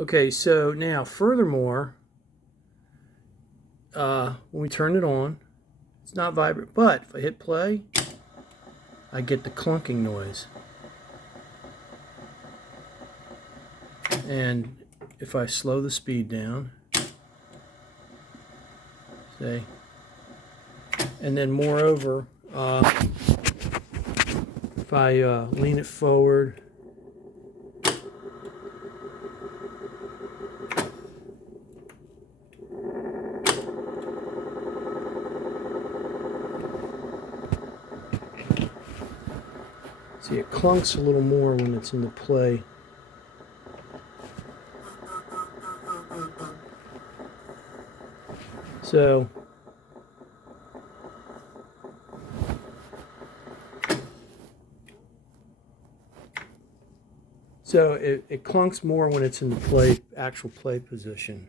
Okay, so now furthermore, when we turn it on, it's not vibrant, but if I hit play, I get the clunking noise. And if I slow the speed down, say, and then moreover, if I lean it forward, see, it clunks a little more when it's in the play. So it clunks more when it's in the actual play position.